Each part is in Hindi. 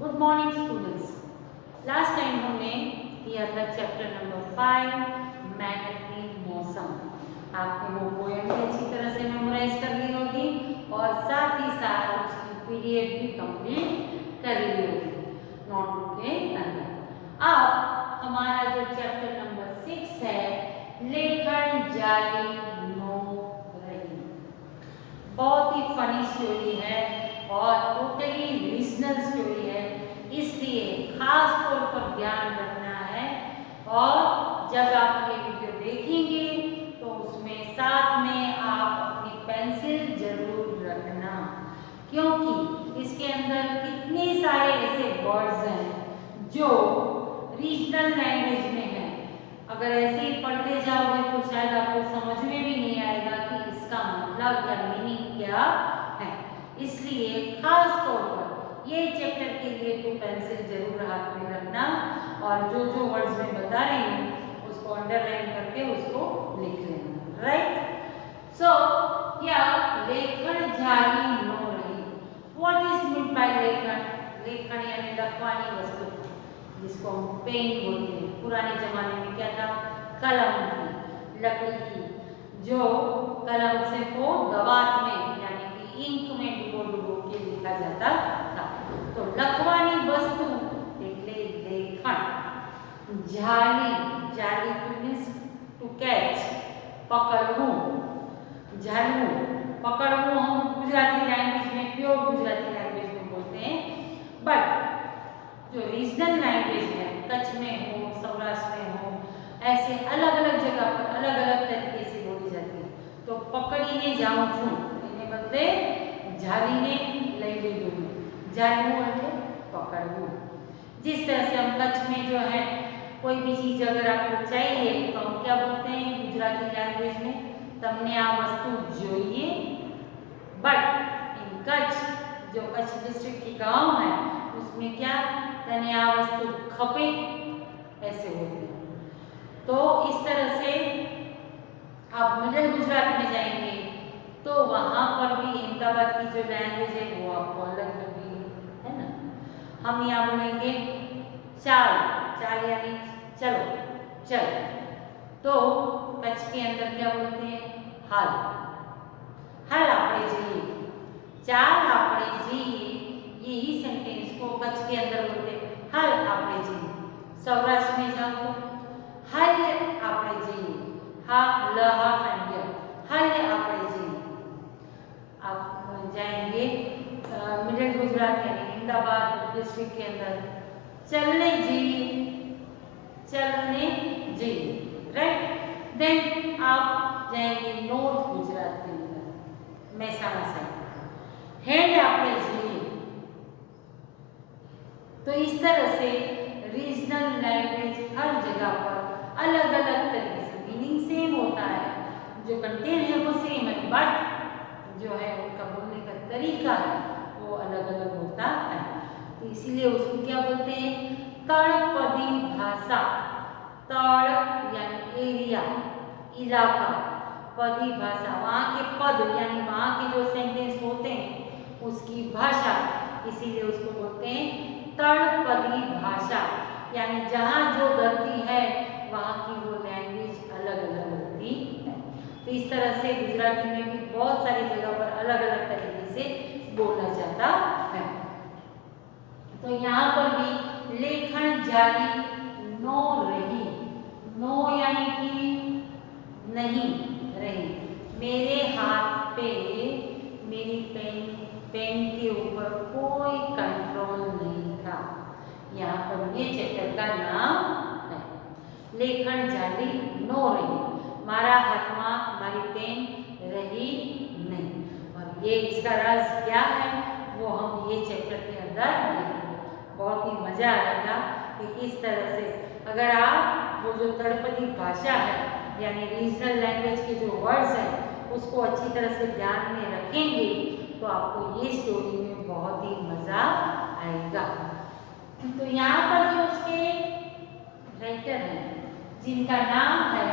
Good morning students. Last time हमने किया था चैप्टर नंबर 5 मेहनती मौसम। आपने वो पोएम भी अच्छी तरह से मेमोराइज कर ली होगी और साथ ही साथ उसकी पीडीएफ भी कंप्लीट कर ली होगी नोटबुक के अंदर। अब हमारा जो चैप्टर नंबर 6 है लेखन जाली नो रही, बहुत ही फनी स्टोरी है और टोटली रीजनल स्टोरी है, इसलिए खास तौर पर ध्यान रखना है। और जब आप ये वीडियो देखेंगे तो उसमें साथ में आप अपनी पेंसिल जरूर रखना, क्योंकि इसके अंदर कितने सारे ऐसे वर्ड्स हैं जो रीजनल लैंग्वेज में हैं। अगर ऐसे ही पढ़ते जाओगे तो शायद आपको समझ में भी नहीं आएगा कि इसका मतलब या मीनिंग क्या है। इसलिए खास तौर पर ये चैप्टर के लिए तो पेंसिल जरूर हाथ में रखना और जो जो वर्ड्स मैं बता रही हूँ उसको अंडरलाइन करके उसको लिख लेना। राइट, सो या लेखन जाली नो रही। व्हाट इज मीन बाय लेखन? लेखन यानी लखवानी वस्तु, जिसको हम पेन बोलते हैं। पुराने जमाने में क्या था? कलम थी, लकड़ी की, जो कलम से को दवात में यानी कि इंक में डुबो के लिखा जाता था। तो लखवानी वस्तु એટલે લેખન। जाली, जाली टू मीन्स टू कैच, पकड़વું, झालવું, पकड़વું हम गुजराती लैंग्वेज में, प्योर गुजराती लैंग्वेज में बोलते हैं। बट जो रीजनल लैंग्वेज है, कच्छ में हो, सौराष्ट्र में हो, ऐसे अलग अलग जगह पर अलग अलग तरीके से बोली जाती है। तो पकड़ीने जाऊं छू એને બદલે झालीने લઈ લીધું, झालવું એટલે पकड़વું। जिस तरह से हम कच्छ में जो है कोई भी चीज अगर आपको चाहिए तो हम क्या बोलते हैं गुजराती लैंग्वेज में? तमने आ वस्तु જોઈએ। बट इन कच्छ, जो कच्छ डिस्ट्रिक्ट के गांव है, उसमें क्या तने आ वस्तु खपे ऐसे होती है। तो इस तरह से आप मिडिल गुजरात में जाएंगे तो वहां पर भी अहमदाबाद की जो लैंग्वेज है वो आपको अलग लगेगी, है ना। हम यहाँ बोलेंगे चाल, चाल यानी चलो, चल। तो कच्छ के अंदर क्या बोलते हैं? हाल, हाल आपने जइए, चाल आपने जइए, यही सेंटेंस को कच्छ के अंदर बोलते हैं हाल आपने जइए। सौराष्ट्र में जाओ तो हाल आपने जइए, हा ल हा फैमिलियर, हाल आपने जइए। आप जाएंगे मिडिल गुजरात यानी अहमदाबाद डिस्ट्रिक्ट के अंदर चलने जाइए, चलने जाइए। राइट, देन आप जाएंगे नॉर्थ गुजरात के अंदर, મહેસાણા साइड, हेड आपने जाइए। तो इस तरह से रीजनल लैंग्वेज हर जगह पर अलग अलग तरीके से, मीनिंग सेम होता है, जो कंटेंट है वो सेम है, बट जो है उनका बोलने का तरीका है वो अलग अलग होता है। तो इसीलिए उसको क्या बोलते हैं? तड़पदी भाषा। तड़ यानी एरिया, इलाका, पदी भाषा वहाँ के पद यानी वहाँ के जो सेंटेंस होते हैं उसकी भाषा, इसीलिए उसको बोलते हैं तड़पदी भाषा। यानी जहाँ जो धरती है वहाँ की वो लैंग्वेज अलग अलग होती है। तो इस तरह से गुजराती में भी बहुत सारी जगह पर अलग अलग तरीके से बोला जाता है। तो यहाँ पर भी लेखन जाली नो रही, नो यानी कि नहीं रही। मेरे हाथ पे मेरी पेन के ऊपर कोई कंट्रोल नहीं था। यहाँ पर ये चैप्टर का नाम है लेखन जाली नो रही, मारा हाथ में मारी पेन रही नहीं। और ये इसका राज क्या है वो हम ये चैप्टर के अंदर देखेंगे। बहुत ही मजा आएगा कि किस तरह से अगर आप वो जो तड़पदी भाषा है यानी रीजनल लैंग्वेज के जो वर्ड्स हैं उसको अच्छी तरह से ध्यान में रखेंगे तो आपको ये स्टोरी में बहुत ही मजा आएगा। तो यहाँ पर जो उसके राइटर हैं जिनका नाम है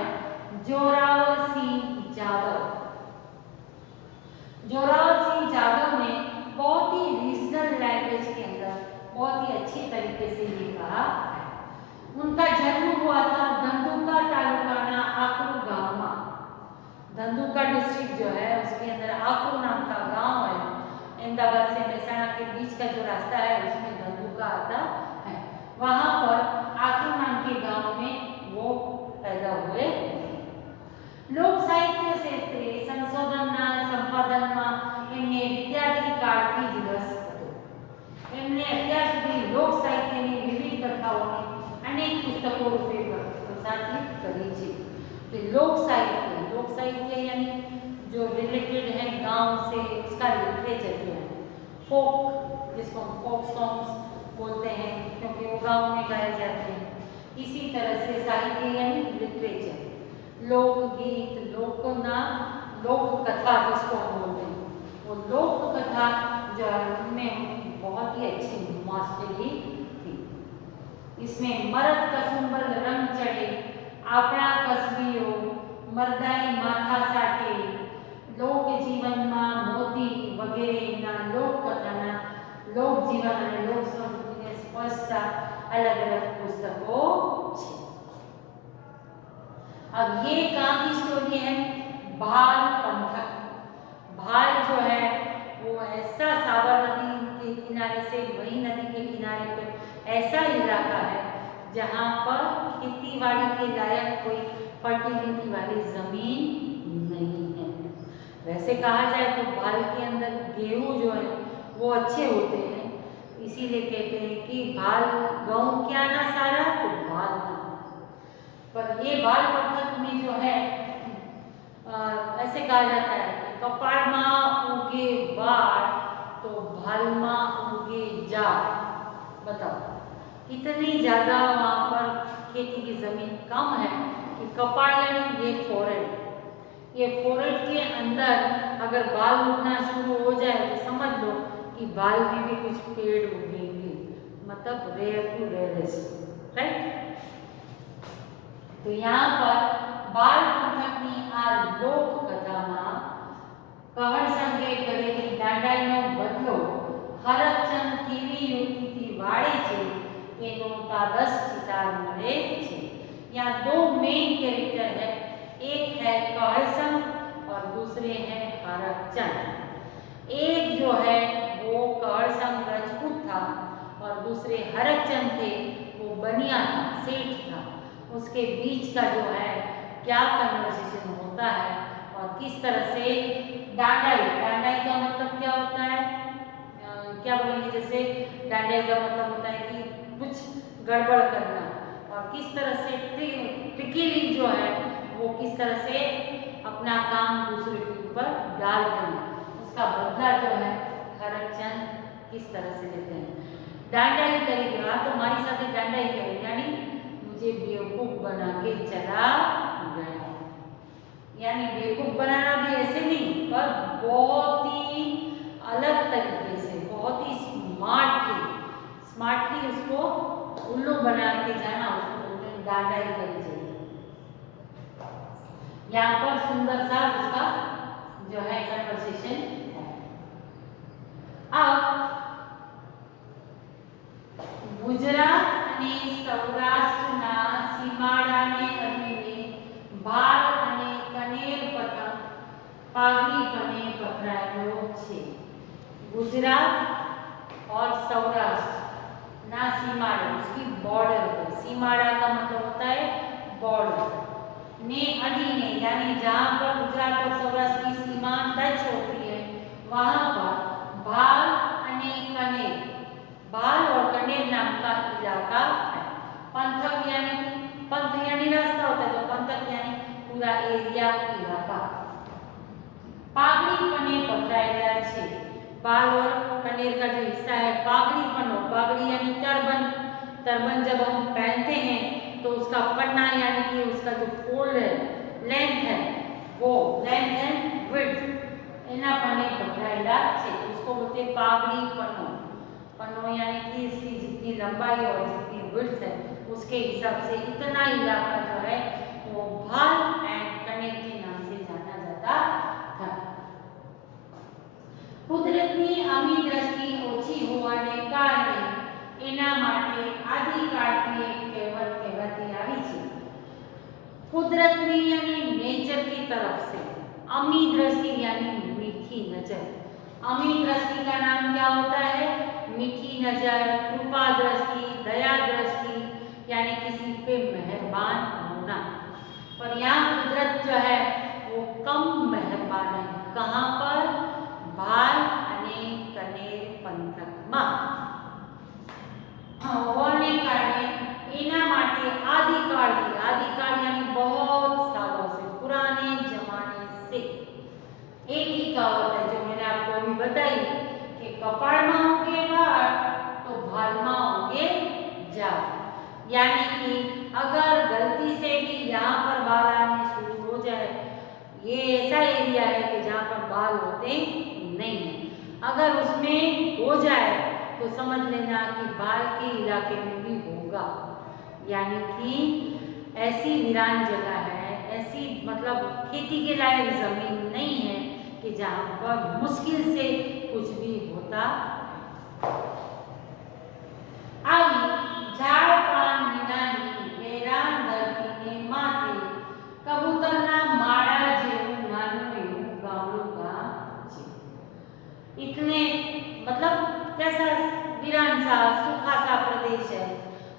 जोरावर सिंह जादव। जोरावर सिंह जादव ने बहुत ही रीजनल लैंग्वेज के अंदर बहुत ही अच्छी तरीके से ये कहा है। उनका जन्म हुआ था धंधुका तालुकाना आकरू गांव में। धंधुका डिस्ट्रिक्ट जो है उसके अंदर आकरू नाम का गांव है। अहमदाबाद से महसाणा के बीच का जो रास्ता है उसमें धंधुका आता है। वहां पर आकरू नाम के गांव में वो पैदा हुए। लोक साहित्य क्षेत्रे संशोधनना संपादનમાં એમને વિદ્યાર્થી કાળથી જ રસ હતો. એમને અત્યાર સુધી લોક સાહિત્યની વિવિધ કથાઓને અનેક પુસ્તકો રૂપે પ્રસારિત કરી છે. तो लोक साहित्य यानी जो रिलेटेड है गांव से उसका लिटरेचर जो है फोक, जिसको हम फोक सॉन्ग्स बोलते हैं क्योंकि वो गांव में गाए जाते हैं. इसी तरह से साहित्य यानी लिटरेचर, लोकगीत, लोक कथा जिसको हम बोलते हैं, वो लोक कथा जो है उनमें बहुत ही अच्छी मास्टरी थी. इसमें मरद कसुंबल रंग चढ़े, आपણા કસબીઓ, મરદાઈ માથા સાટે, લોક જીવનમાં મોતી વગેરેના લોકકથાના લોક જીવન અને લોક સંસ્કૃતિને સ્પષ્ટતા अलग अलग पुस्तकों છે. अब ये कहाँ की स्टोरी है? भाल पंथक. भाल जो है वो ऐसा साबर नदी के किनारे से वही नदी के किनारे पे ऐसा इलाका है जहाँ पर खेतीबाड़ी के लायक कोई फर्टिलिटी वाली जमीन नहीं है. वैसे कहा जाए तो भाल के अंदर गेहूँ जो है वो अच्छे होते हैं, इसीलिए कहते हैं कि भाल गाँव क्या ना सारा तो भाल ना. पर ये भाल पंथक में जो है ऐसे कहा जाता है कि कपाड़मा उगे वाड़ तो भालमा उगे जा. बताओ इतनी ज़्यादा वहाँ पर खेती की ज़मीन कम है कि कपाड़ यानी ये फोरेट के अंदर अगर बाल उगना शुरू हो जाए तो समझ लो कि बाल में भी कुछ पेड़ उगेंगे, मतलब रेयर टू रेयरेस्ट, राइट. तो यहाँ पर बाल पंथकनी आ लोक कथाમાં કહળ સંગે કરેલી દાંડાઈનો બદલો હરકચંદ કેવી યુક્તિથી વાળે છે એનો તાદસ ચિતાર મળે છે. यहाँ दो मेन कैरेक्टर है, एक है कहल संग और दूसरे हैं हरकचंद. एक जो है वो कहल संग राजपूत था और दूसरे हरकचंद थे वो बनिया था, सेठ था. उसके बीच का जो है क्या कन्वर्सेशन होता है और किस तरह से डांडाई का मतलब क्या होता है, क्या बोलेंगे, जैसे डांडाई का मतलब होता है कि कुछ गड़बड़ करना, और किस तरह से ट्रिकीली जो है वो किस तरह से अपना काम दूसरे के ऊपर डाल देना, उसका बदला जो है हरकचंद किस तरह से लेते हैं. डांडाई करेगा तो हमारी साथ डांडाई करेगा यानी मुझे बेवकूफ बना के चला गया. यानी बेवकूफ बनाना भी ऐसे नहीं पर बहुत ही अलग तरीके से, बहुत ही स्मार्टली उसको उल्लू बना के जाना, उसको डांडाई करनी चाहिए. यहाँ पर सुंदर सा उसका जो है कन्वर्सेशन है. अब गुजरात અને સૌરાષ્ટ્રના સીમાડાને અડીને ભાલ અને કનેર પતંગ પાઘડીપણે પથરાયેલો છે. गुजरात और सौराष्ट्र ना सीमाड़ा, उसकी बॉर्डर पर, सीमाड़ा का मतलब होता है बॉर्डर, ने अधीने यानी जहाँ पर गुजरात और सौराष्ट्र की सीमा टच होती है वहाँ पर भाल और कनेर नाम का इलाका है. पंथक यानी रास्ता होता है, तो पंथक यानी पूरा एरिया इलाका. पागड़ीपणे पथराયેલા છે. बाल और कनेर का जो हिस्सा है पागड़ी यानी टर्बन जब हम पहनते हैं तो उसका पन्ना यानी कि उसका जो फोल्ड है, लेंथ है, वो लेंथ एंड विड्थ एना पन्ने पथराયેલા છે. उसको बोलते हैं पागड़ी पन्नो यानी कि इसकी जितनी लंबाई और जितनी विड्थ है उसके हिसाब से इतना इलाका जो है वो भाल एंड कनेर के नाम से जाना जाता था. કુદરતની અમી દ્રષ્ટિ ઓછી હોવાને કારણે એના कुदरतनी यानी नेचर की तरफ से, अमी दृष्टि यानी मीठी नजर। अमी दृष्टि का नाम क्या होता है? मीठी नजर, कृपा दृष्टि, दया दृष्टि यानी किसी पे मेहरबान होना। पर यहाँ कुदरत जो है वो कम मेहरबान है। कहाँ पर? बाल અને કનેર પંથકમાં। હોવાને કારણે એના માટે આદિકાળથી, आदिकाल यानी बहुत सालों से, पुराने जमाने से एक ही कहावत है जो मैंने आपको अभी बताई कि कपाड़ में होंगे बाल तो भाल में होंगे जाल। यानी कि अगर गलती से भी यहाँ पर बाल आने शुरू हो जाए, ये ऐसा एरिया है कि जहाँ पर बाल होते नहीं है, अगर उसमें हो जाए तो समझ लेना कि बाल के इलाके में भी होगा। यानी कि ऐसी वीरान जगह है, ऐसी मतलब खेती के लायक जमीन नहीं है कि जहाँ पर मुश्किल से कुछ भी होता। આવી ઝાડ પાન વિનાની વેરાન ધરતીને માથે કબૂતરના માળા જેવું નાનું એવું ગામડું ગામ છે। इतने मतलब कैसा वीरान सा सूखा सा प्रदेश है,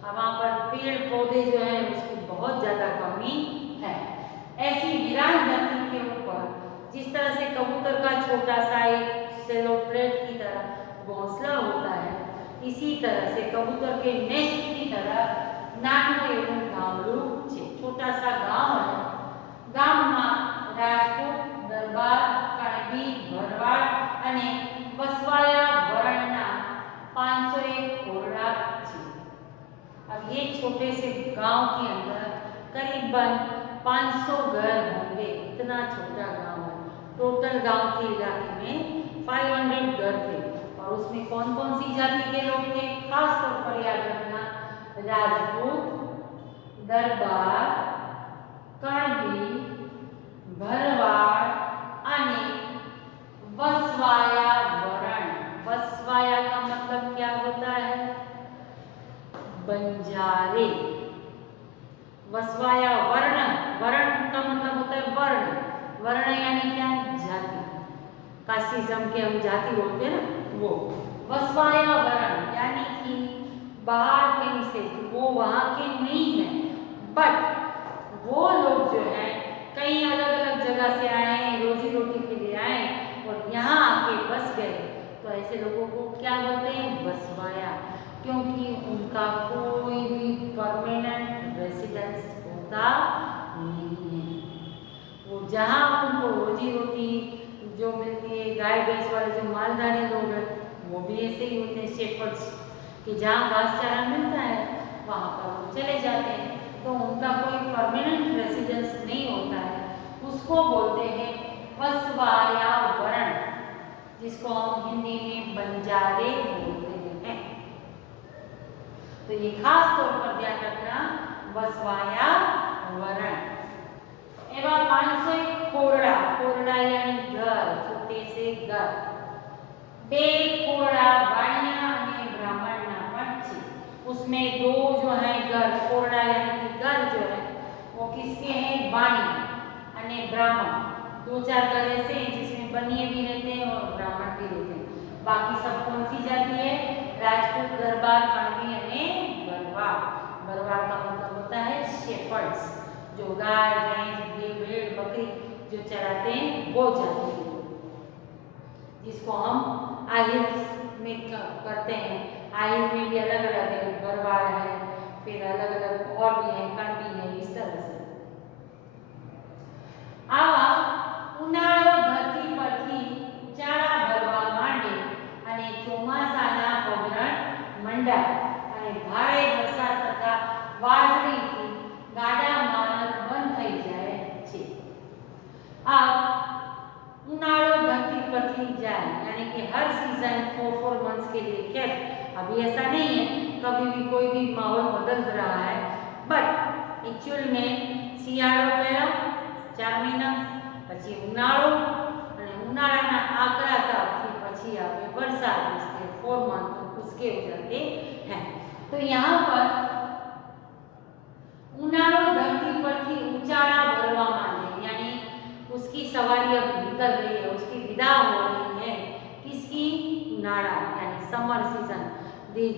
वहाँ पर पेड़ पौधे जो हैं उसकी बहुत ज़्यादा कमी है। ऐसी वीरान धरती के ऊपर जिस तरह से कबूतर का छोटा सा एक सेलो प्लेट की तरह घोंसला होता है, इसी तरह से कबूतर के नेस्ट की तरह नानू एवं गामडું છે, छोटा सा गांव है। गांव में राजपूत, दरबार, कणबी, भरवाड़ અને વસવાયા વરણના 501 कोरड़ा છે। अब ये छोटे से गांव के अंदर करीबन 500 घर होंगे, इतना छोटा गांव है। टोटल गांव के इलाके में 500 घर थे और उसमें कौन कौन सी जाति के लोग थे? खास तौर पर याद रखना, राजपूत, दरबार, कणबी, भरवाड़ અને वसवाया वरण। वसवाया का मतलब क्या होता है? बंजारे। वसवाया वर्ण, वर्ण का मतलब होता है वर्ण। वर्ण यानी क्या? जाति। कास्टिज्म के हम जाति बोलते हैं ना, वो। वसवाया वर्ण यानी कि बाहर कहीं से, वो वहाँ के नहीं है, बट वो लोग जो है कई अलग अलग जगह से आए, रोजी रोटी के लिए आए और यहाँ आके बस गए, तो ऐसे लोगों को क्या बोलते हैं? वसवाया। क्योंकि उनका कोई भी परमानेंट रेसिडेंस होता नहीं है। वो जहाँ उनको रोजी रोटी जो मिलती है, गाय भैंस वाले जो मालधारी लोग हैं वो भी ऐसे ही होते हैं, शेफर्ड्स, कि जहाँ घास चारा मिलता है वहाँ पर वो चले जाते हैं, तो उनका कोई परमानेंट रेसिडेंस नहीं होता है। उसको बोलते हैं वसवाया वरण, जिसको हम हिंदी में बंजारे बोलते हैं। तो ये खास तौर पर ध्यान रखना, वसवाया वरण। एवं 501 कोरड़ा, कोरड़ा यानी घर, छोटे से घर। 2 कोरड़ा वाणिया અને ब्राह्मणना पण छे, उसमें 2 जो है घर, कोरड़ा यानी कि घर जो है वो किसके हैं? वाणी અને ब्राह्मण। 2-4 घर ऐसे हैं जिसमें बनिए भी रहते हैं और ब्राह्मण भी रहते हैं। बाकी सब कौन सी जाति है? राजपूत, दरबार, कणबी અને भरवाड़। भरवाड़ का मतलब होता है शेफर्ड्स, जो गाय भैंस भेड़ बकरी जो चराते हैं वो जाति है, जिसको हम आहिर में करते हैं। आहिर में भी अलग अलग है, भरवाड़ है, फिर अलग अलग और भी है, कणबी है, इस तरह से। आवा उनाळो धरती परथी उचाड़ा भरवा માંડે અને ચોમાસાના પગરણ મંડા અને ભારે વરસાદ થતા વાદળીથી ગાડા મારલ બંધ થઈ જાય છે। આ उनाळो धरती परथी जाए यानी कि हर सीजन 4 मंथ्स के लिए कैप। अभी ऐसा नहीं है, कभी भी कोई भी माहौल बदल रहा है, बट एक्चुअल में શિયાળો પહેલા 4 મહિના, પછી ઉનાળો અને ઉનાળાના આકરા તાપથી પછી આવે વરસાદ, इसलिए 4 मंथ उसके हो जाते हैं। तो यहाँ पर उनाळो धरती परथी ऊंचा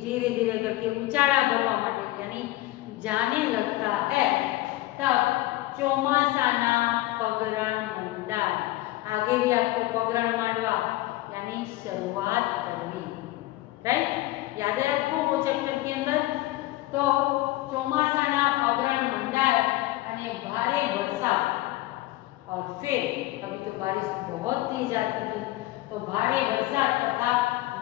धीरे धीरे करके ઊંચાડા ભરવા માટે यानी जाने लगता है तब ચોમાસાના પગરણ મંડાય। आगे भी आपको पगरण मांडवा यानी शुरुआत करनी, राइट? याद है आपको वो चैप्टर के अंदर? तो ચોમાસાના પગરણ મંડાય અને ભારે વરસાદ और फिर अभी तो बारिश बहुत तेज आती थी तो भारे वरसाद तथा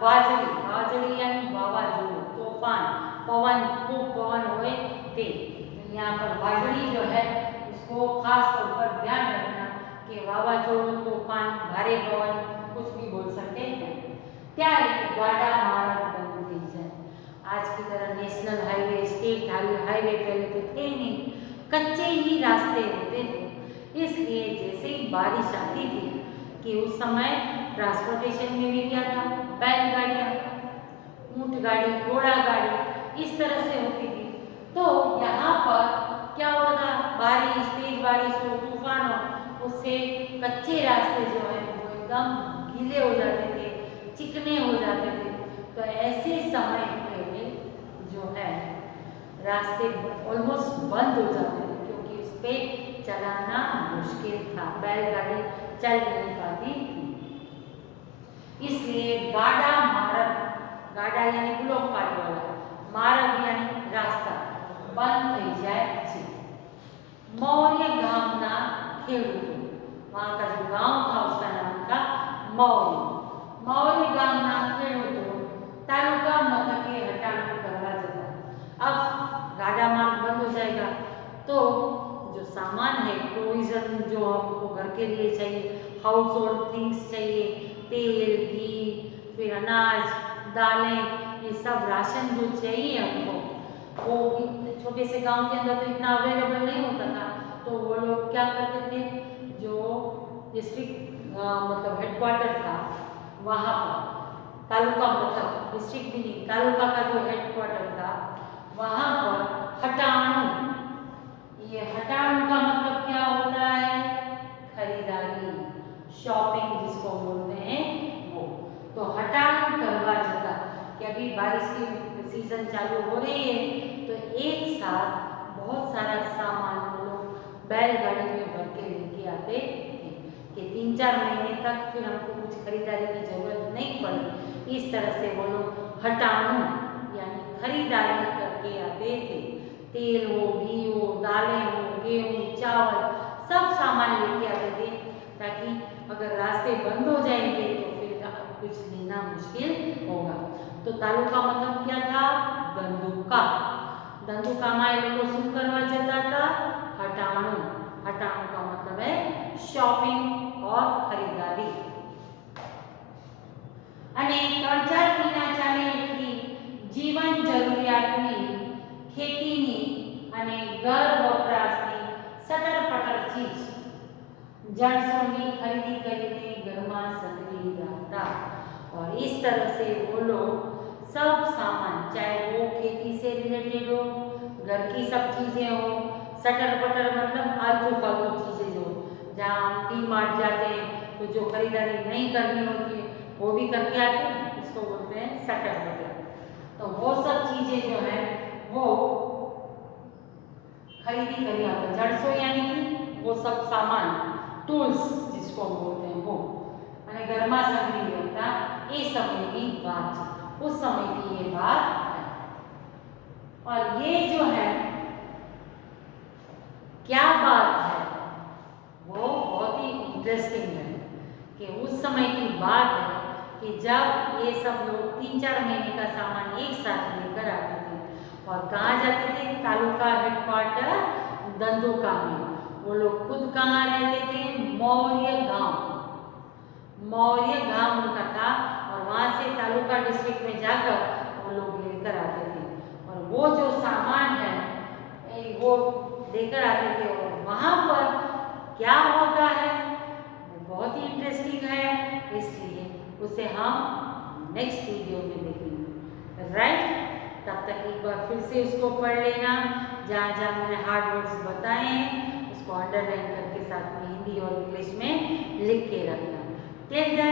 वाजड़ी, वाजड़ी यानी वावाजोड़ू, तूफान, पवन, खूब पवन हुए थे। यहाँ पर वाजड़ी जो है उसको खास तौर पर ध्यान रखना कि वावाजोड़ू, तूफान, भारे पवन कुछ भी बोल सकते हैं। ત્યારે ગાડા માર્ગ બંધ થઈ જાય। आज की तरह नेशनल हाईवे, स्टेट हाईवे पहले तो थे नहीं, कच्चे ही रास्ते होते थे। इसलिए जैसे ही बारिश आती थी कि उस समय ट्रांसपोर्टेशन में भी क्या था, बैलगाड़ियाँ, ऊंट गाड़ी, घोड़ा गाड़ी इस तरह से होती थी। तो यहाँ पर क्या होता था, बारिश, तेज बारिश हो, तूफान हो, उससे कच्चे रास्ते जो है वो एकदम गीले हो जाते थे, चिकने हो जाते थे। तो ऐसे समय पे जो है रास्ते ऑलमोस्ट बंद हो जाते थे क्योंकि उस पे चलाना मुश्किल था, बैलगाड़ी चल नहीं पाती थी। इसलिए गाड़ा मार्ग, गाड़ा यानी ब्लॉक काट वाला, मार्ग यानी रास्ता बंद થઈ જાય છે। मौर्य गामना खेडूतो, वहाँ का जो गांव था उसका नाम था मौर्य। मौर्य गामना खेडूतो तालुका मथके हटाणु करवा जता। अब गाड़ा मार्ग बंद हो जाएगा तो जो सामान है, प्रोविजन जो हमको घर के लिए चाहिए, हाउस होल्ड थिंग्स चाहिए, तेल, घी, फिर अनाज, दालें, ये सब राशन जो चाहिए हमको, वो छोटे से गांव के अंदर तो इतना अवेलेबल नहीं होता था। तो वो लोग क्या करते थे, जो डिस्ट्रिक्ट मतलब हेडक्वार्टर था वहाँ पर, तालुका मतलब डिस्ट्रिक्ट भी नहीं, तालुका का जो हेडक्वार्टर था वहाँ पर हटाणु, ये हटाणु का मतलब क्या होता है, खरीदारी, शॉपिंग जिसको बोलते हैं वो। तो हटाणु करवा जता कि अभी बारिश की सीजन चालू हो रही है तो एक साथ बहुत सारा सामान वो लोग बैलगाड़ी में भर के लेके आते थे कि 3-4 महीने तक फिर हमको कुछ खरीदारी की जरूरत नहीं पड़ी। इस तरह से वो लोग हटाणु यानी खरीदारी करके आते थे। तेल हो, घी हो, दालें हो, गेहूँ, चावल सब सामान लेके आते थे ताकि अगर रास्ते बंद हो जाएंगे तो फिर कुछ लेना मुश्किल होगा। तो तालुका मतलब क्या था, धंधुका। धंधुकाમાં એ લોકો શું કરવા જતા હતા, હટાણું। हटाणु का मतलब है शॉपिंग और खरीदारी। અને 3-4 મહિના ચાલે એટલી જીવન જરૂરિયાતની ખેતીની અને ઘર વપરાશની સટરપટર ચીજ જણસોની खरीदी કરીને ઘરમાં સંગ્રહી રાખતા। और इस तरह से वो लोग सब सामान, चाहे वो खेती से रिलेटेड हो, घर की सब चीज़ें हो, सटर पटर मतलब आलतू फालतू चीज़ें जो जहाँ डी मार्ट जाते हैं तो जो खरीदारी नहीं करनी होती है वो भी करके आते हैं, उसको बोलते हैं सटर पटर। तो वो सब चीज़ें जो है वो खरीदी करी आते। जड़सो यानी कि वो सब सामान, टूल्स जिसको हम बोलते हैं वो, અને ઘરમાં સંગ્રહી રહેતા। એ સમયની વાત છે, उस समय की ये बात है। और ये जो है क्या बात है वो बहुत ही इंटरेस्टिंग है कि उस समय की बात है कि जब ये सब लोग 3-4 महीने का सामान एक साथ लेकर आते थे और कहाँ जाते थे, तालुका हेडक्वार्टर धंधुका में। वो लोग खुद कहाँ रहते थे, मौर्य गांव, मौर्य गांव उनका था और वहाँ से तालुका डिस्ट्रिक्ट में जाकर वो लोग लेकर आते थे। और वो जो सामान है वो लेकर आते थे और वहाँ पर क्या होता है वो बहुत ही इंटरेस्टिंग है, इसलिए उसे हम नेक्स्ट वीडियो में देखेंगे, राइट? तब तक एक बार फिर से उसको पढ़ लेना, जहाँ जहाँ मैंने हार्ड वर्ड्स बताए हैं उसको अंडरलाइन करके साथ में हिंदी और इंग्लिश में लिख के रखना। Till then